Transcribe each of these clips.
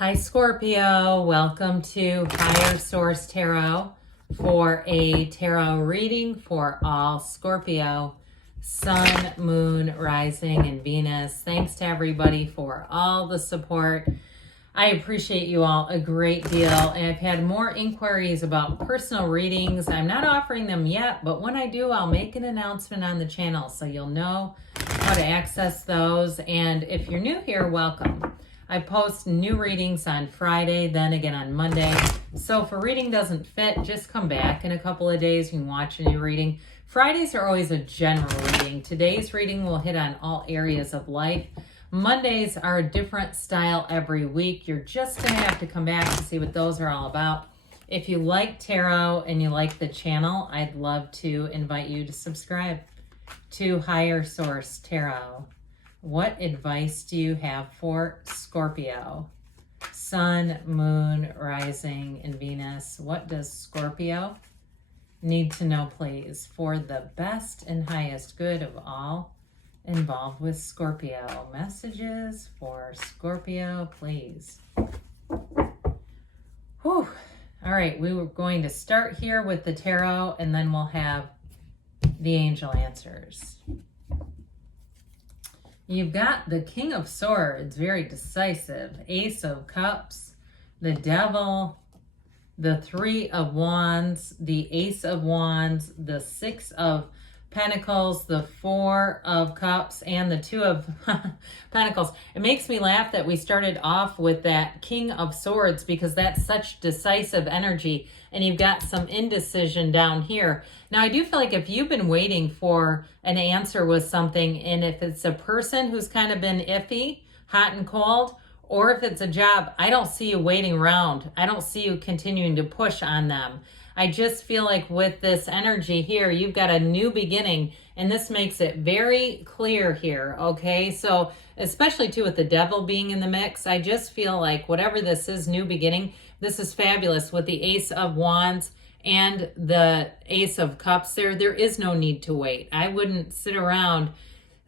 Hi Scorpio, welcome to Higher Source Tarot for a tarot reading for all Scorpio, Sun, Moon, Rising, and Venus. Thanks to everybody for all the support. I appreciate you all a great deal, and I've had more inquiries about personal readings. I'm not offering them yet, but when I do, I'll make an announcement on the channel so you'll know how to access those. And if you're new here, welcome. I post new readings on Friday, then again on Monday. So if a reading doesn't fit, just come back in a couple of days. You can watch a new reading. Fridays are always a general reading. Today's reading will hit on all areas of life. Mondays are a different style every week. You're just going to have to come back to see what those are all about. If you like tarot and you like the channel, I'd love to invite you to subscribe to Higher Source Tarot. What advice do you have for Scorpio? Sun, Moon, Rising, and Venus. What does Scorpio need to know, please, for the best and highest good of all involved with Scorpio? Messages for Scorpio, please. Whew. All right, we were going to start here with the tarot, and then we'll have the angel answers. You've got the King of Swords, very decisive. Ace of Cups, the Devil, the Three of Wands, the Ace of Wands, the Six of Pentacles, the Four of Cups, and the Two of Pentacles. It makes me laugh that we started off with that King of Swords because that's such decisive energy, and you've got some indecision down here. Now, I do feel like if you've been waiting for an answer with something, and if it's a person who's kind of been iffy, hot and cold, or if it's a job, I don't see you waiting around. I don't see you continuing to push on them. I just feel like with this energy here, you've got a new beginning, and this makes it very clear here, okay? So especially too with the Devil being in the mix, I just feel like whatever this is, new beginning, this is fabulous with the Ace of Wands and the Ace of Cups there. There is no need to wait. I wouldn't sit around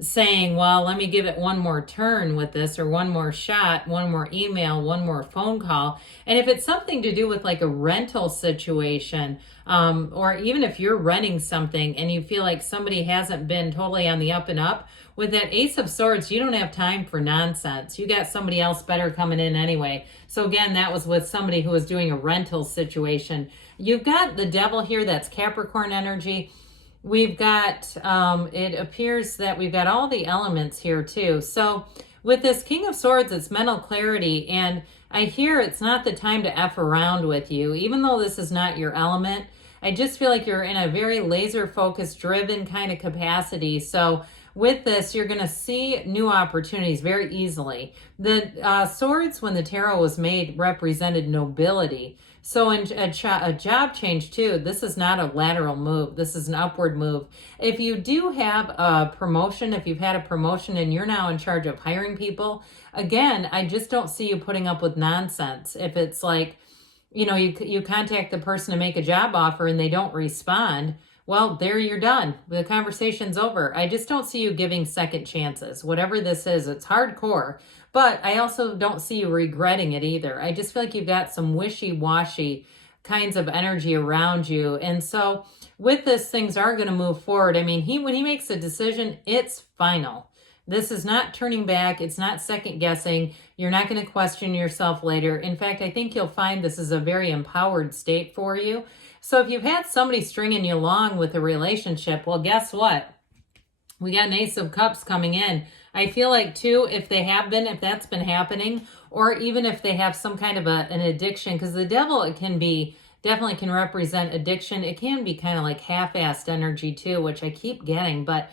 saying, well, let me give it one more turn with this, or one more shot, one more email, one more phone call. And if it's something to do with like a rental situation, or even if you're renting something and you feel like somebody hasn't been totally on the up and up, with that Ace of Swords, you don't have time for nonsense. You got somebody else better coming in anyway. So again, that was with somebody who was doing a rental situation. You've got the Devil here, that's Capricorn energy. We've got, it appears that we've got all the elements here too. So with this King of Swords, it's mental clarity. And I hear it's not the time to F around with you. Even though this is not your element, I just feel like you're in a very laser focused, driven kind of capacity. So with this, you're going to see new opportunities very easily. The swords, when the tarot was made, represented nobility. So in a job change too, this is not a lateral move. This is an upward move. If you do have a promotion, if you've had a promotion and you're now in charge of hiring people, again, I just don't see you putting up with nonsense. If it's like, you know, you contact the person to make a job offer and they don't respond, well, there you're done. The conversation's over. I just don't see you giving second chances. Whatever this is, it's hardcore. But I also don't see you regretting it either. I just feel like you've got some wishy-washy kinds of energy around you. And so with this, things are going to move forward. I mean, when he makes a decision, it's final. This is not turning back. It's not second guessing. You're not going to question yourself later. In fact, I think you'll find this is a very empowered state for you. So if you've had somebody stringing you along with a relationship, well, guess what? We got an Ace of Cups coming in. I feel like too, if that's been happening, or even if they have some kind of an addiction, because the Devil, it can be, definitely can represent addiction. It can be kind of like half-assed energy too, which I keep getting. But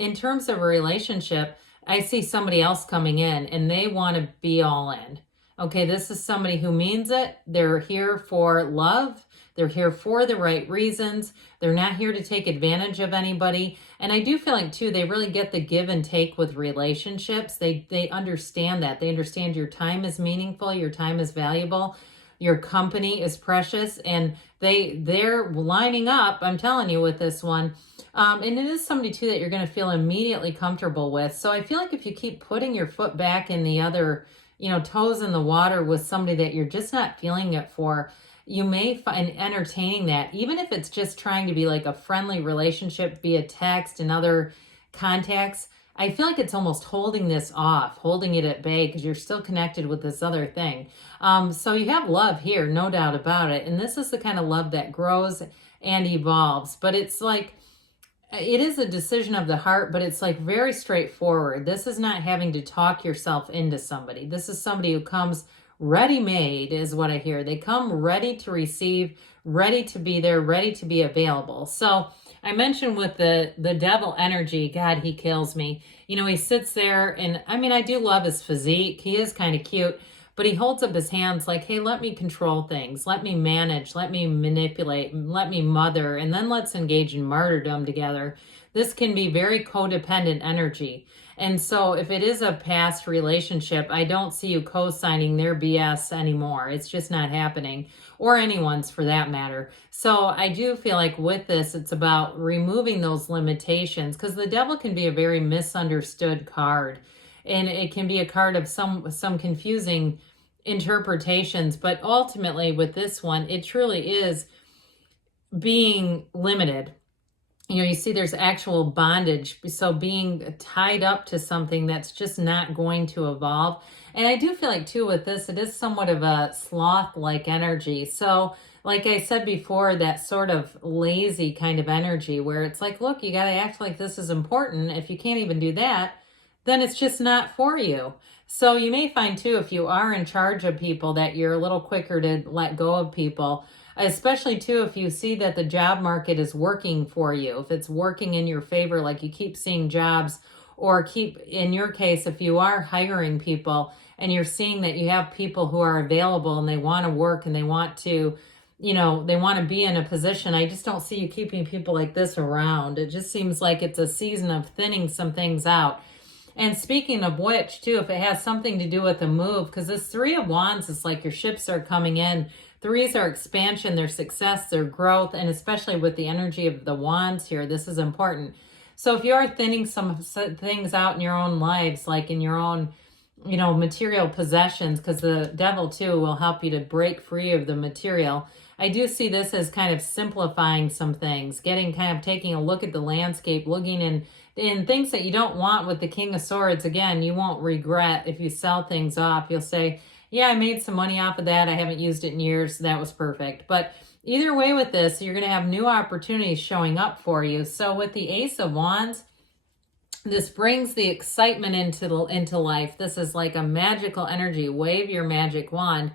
in terms of a relationship, I see somebody else coming in and they want to be all in. Okay, this is somebody who means it. They're here for love. They're here for the right reasons. They're not here to take advantage of anybody. And I do feel like, too, they really get the give and take with relationships. They understand that. They understand your time is meaningful. Your time is valuable. Your company is precious. And they're lining up, I'm telling you, with this one. And it is somebody, too, that you're going to feel immediately comfortable with. So I feel like if you keep putting your foot back in the other toes in the water with somebody that you're just not feeling it for, you may find entertaining that, even if it's just trying to be like a friendly relationship via text and other contacts. I feel like it's almost holding this off, holding it at bay, because you're still connected with this other thing. So you have love here, no doubt about it. And this is the kind of love that grows and evolves. But it's like, it is a decision of the heart, but it's like very straightforward. This is not having to talk yourself into somebody. This is somebody who comes ready-made, is what I hear. They come ready to receive, ready to be there, ready to be available. So I mentioned with the devil energy, God, he kills me. He sits there, and I mean, I do love his physique. He is kind of cute, but he holds up his hands like, hey, let me control things. Let me manage. Let me manipulate. Let me mother. And then let's engage in martyrdom together. This can be very codependent energy. And so if it is a past relationship, I don't see you co-signing their BS anymore. It's just not happening, or anyone's for that matter. So I do feel like with this, it's about removing those limitations, because the devil can be a very misunderstood card. And it can be a card of some confusing interpretations. But ultimately with this one, it truly is being limited. You see there's actual bondage. So being tied up to something that's just not going to evolve. And I do feel like too with this, it is somewhat of a sloth-like energy. So like I said before, that sort of lazy kind of energy where it's like, look, you got to act like this is important. If you can't even do that, then it's just not for you. So you may find too, if you are in charge of people, that you're a little quicker to let go of people. Especially too, if you see that the job market is working for you, if it's working in your favor, like you keep seeing jobs, or in your case, if you are hiring people and you're seeing that you have people who are available and they want to work and they want to, they want to be in a position. I just don't see you keeping people like this around. It just seems like it's a season of thinning some things out. And speaking of which, too, if it has something to do with a move, because this Three of Wands is like your ships are coming in. Threes are expansion, their success, their growth, and especially with the energy of the wands here, this is important. So if you are thinning some things out in your own lives, like in your own, material possessions, because the devil too will help you to break free of the material. I do see this as kind of simplifying some things, taking a look at the landscape, looking in things that you don't want with the King of Swords. Again, you won't regret if you sell things off. You'll say, yeah, I made some money off of that. I haven't used it in years. That was perfect. But either way with this, you're going to have new opportunities showing up for you. So with the Ace of Wands, this brings the excitement into life. This is like a magical energy. Wave your magic wand.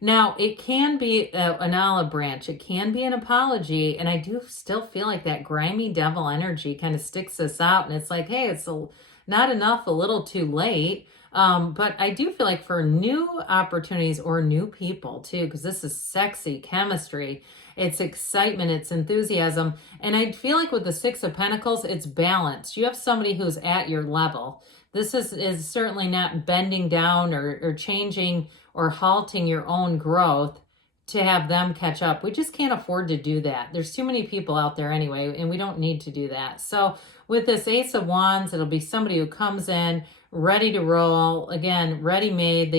Now, it can be an olive branch. It can be an apology. And I do still feel like that grimy devil energy kind of sticks us out. And it's like, hey, it's not enough, a little too late. But I do feel like for new opportunities or new people too, because this is sexy chemistry, it's excitement, it's enthusiasm. And I feel like with the Six of Pentacles, it's balanced. You have somebody who's at your level. This is certainly not bending down or changing or halting your own growth to have them catch up. We just can't afford to do that. There's too many people out there anyway, and we don't need to do that. So with this Ace of Wands, it'll be somebody who comes in ready to roll, again, ready-made.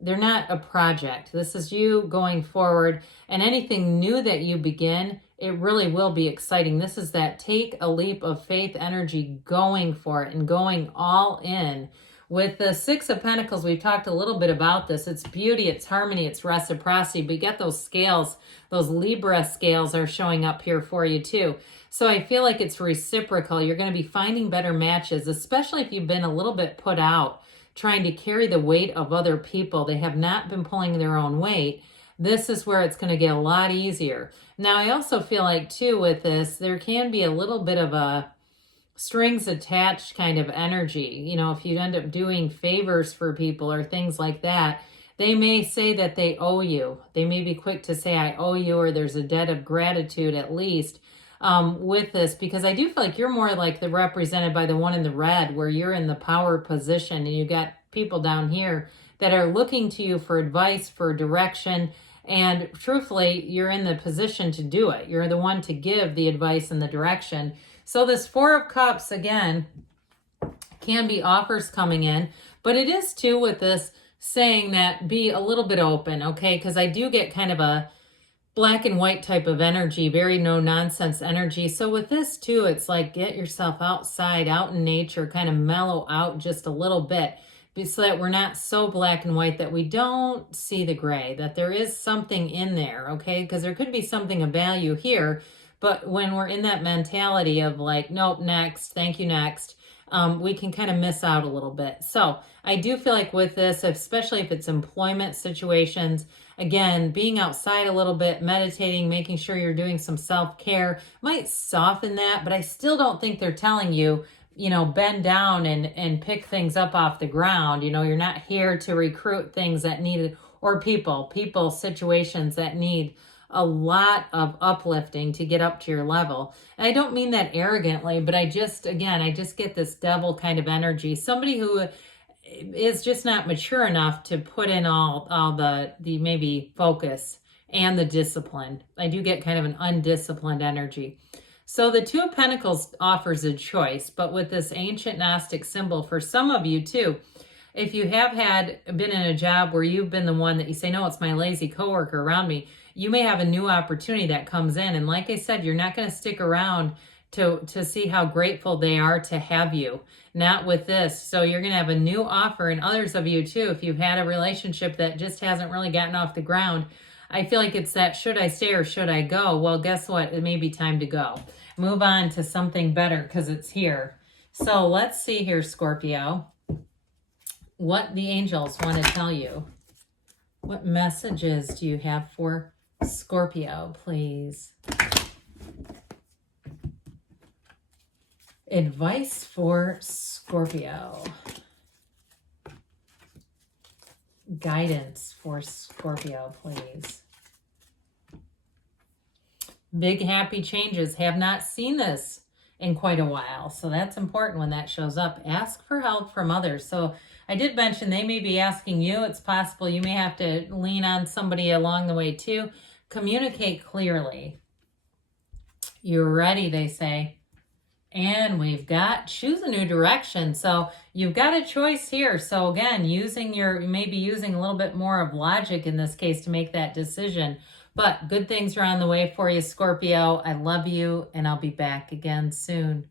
They're not a project. This is you going forward, and anything new that you begin, it really will be exciting. This is that take a leap of faith energy, going for it and going all in. With the Six of Pentacles, we've talked a little bit about this. It's beauty, it's harmony, it's reciprocity. But you get those scales, those Libra scales are showing up here for you too. So I feel like it's reciprocal. You're going to be finding better matches, especially if you've been a little bit put out, trying to carry the weight of other people. They have not been pulling their own weight. This is where it's going to get a lot easier. Now, I also feel like too with this, there can be a little bit of a strings attached kind of energy. If you end up doing favors for people or things like that, they may say that they owe you. They may be quick to say, I owe you, or there's a debt of gratitude at least with this, because I do feel like you're more like represented by the one in the red, where you're in the power position and you got people down here that are looking to you for advice, for direction. And truthfully, you're in the position to do it. You're the one to give the advice and the direction. So this Four of Cups, again, can be offers coming in, But it is too with this saying that be a little bit open, okay? Because I do get kind of a black and white type of energy, very no nonsense energy. So with this too, it's like get yourself outside, out in nature, kind of mellow out just a little bit so that we're not so black and white that we don't see the gray, that there is something in there, okay? Because there could be something of value here, but when we're in that mentality of like, nope, next, thank you, next, we can kind of miss out a little bit. So I do feel like with this, especially if it's employment situations, again, being outside a little bit, meditating, making sure you're doing some self-care might soften that, but I still don't think they're telling you, bend down and pick things up off the ground. You're not here to recruit things that need, or people, situations that need a lot of uplifting to get up to your level. And I don't mean that arrogantly, but I just get this devil kind of energy. Somebody who is just not mature enough to put in all the maybe focus and the discipline. I do get kind of an undisciplined energy. So the Two of Pentacles offers a choice, but with this ancient Gnostic symbol, for some of you too, if you have been in a job where you've been the one that you say, no, it's my lazy coworker around me, you may have a new opportunity that comes in. And like I said, you're not going to stick around to see how grateful they are to have you. Not with this. So you're going to have a new offer, and others of you too, if you've had a relationship that just hasn't really gotten off the ground, I feel like it's that should I stay or should I go? Well, guess what? It may be time to go. Move on to something better because it's here. So let's see here, Scorpio, what the angels want to tell you. What messages do you have for Scorpio, please? Advice for Scorpio. Guidance for Scorpio, please. Big happy changes. Have not seen this in quite a while. So that's important when that shows up. Ask for help from others. So I did mention they may be asking you. It's possible you may have to lean on somebody along the way too. Communicate clearly. You're ready, they say. And we've got choose a new direction. So you've got a choice here. So again, you may be using a little bit more of logic in this case to make that decision. But good things are on the way for you, Scorpio. I love you, and I'll be back again soon.